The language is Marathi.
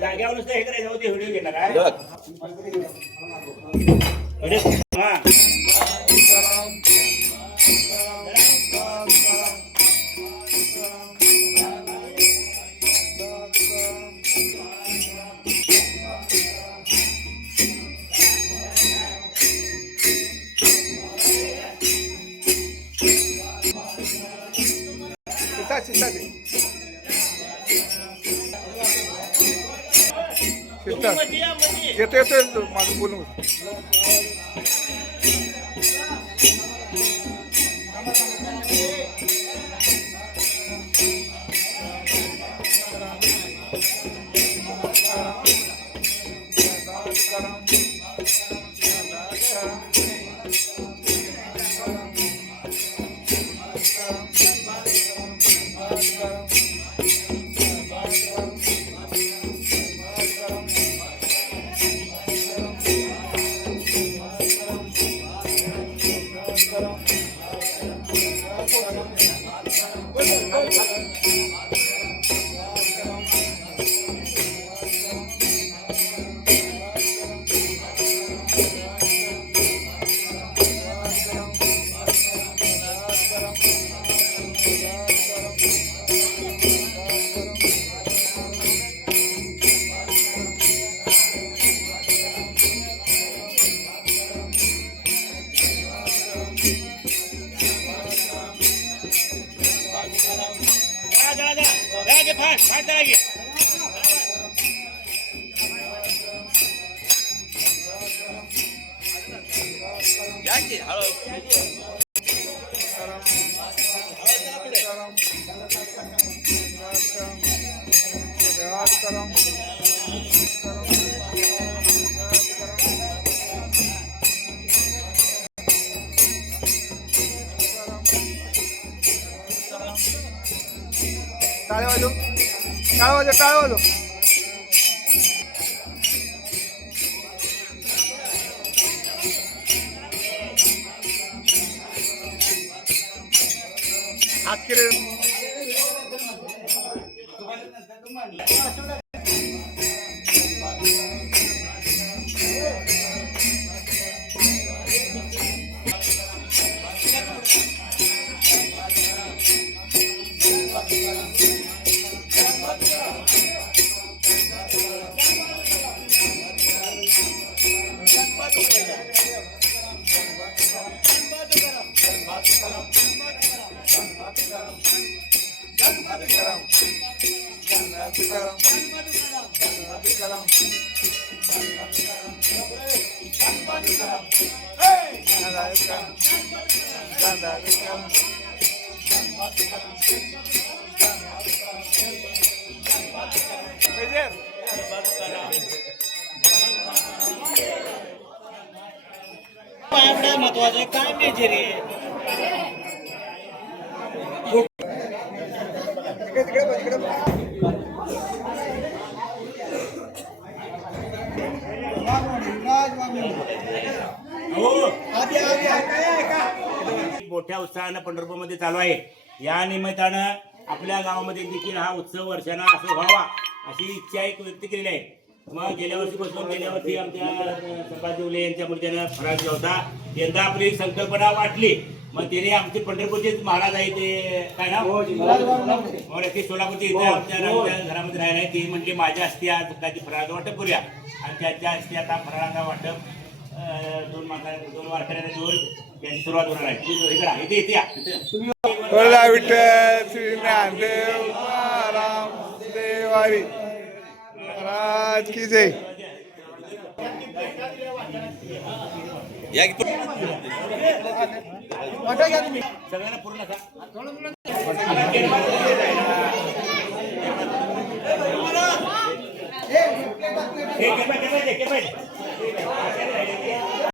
जाग्यावर नुसतं हे करायचं होते व्हिडिओ घेतला काय येतो माझं बोलून टाळ्या वाजव हात केले महत्वाचं काय मेजर आहे मोठ्या उत्साहानं पंढरपूरमध्ये चालू आहे. या निमित्तानं आपल्या गावामध्ये देखील हा उत्सव वर्षांना असं व्हावा अशी इच्छा एक व्यक्त केलेली आहे. मग गेल्या वर्षी आमच्या सपा देवले यांच्या मूर्तीनं फराळ होता. यंदा आपली संकल्पना वाटली. मग त्याने आमचे पंढरपूरचे महाराज आहे ते काय ना ते सोलापूरचे इथे आमच्या घरामध्ये राहिला आहे. ते म्हणजे माझ्या हस्ते आज दुधाची फराळाचं वाटप करूया आणि त्यांच्या हस्ते आता फराळाचा वाटप 2 वारकऱ्यांना देऊन त्यांची सुरुवात होणार आहे. इथे विठ्ठल श्री ज्ञानदेव देवारी महाराज की जय. सगळ्यांना पूर्ण हे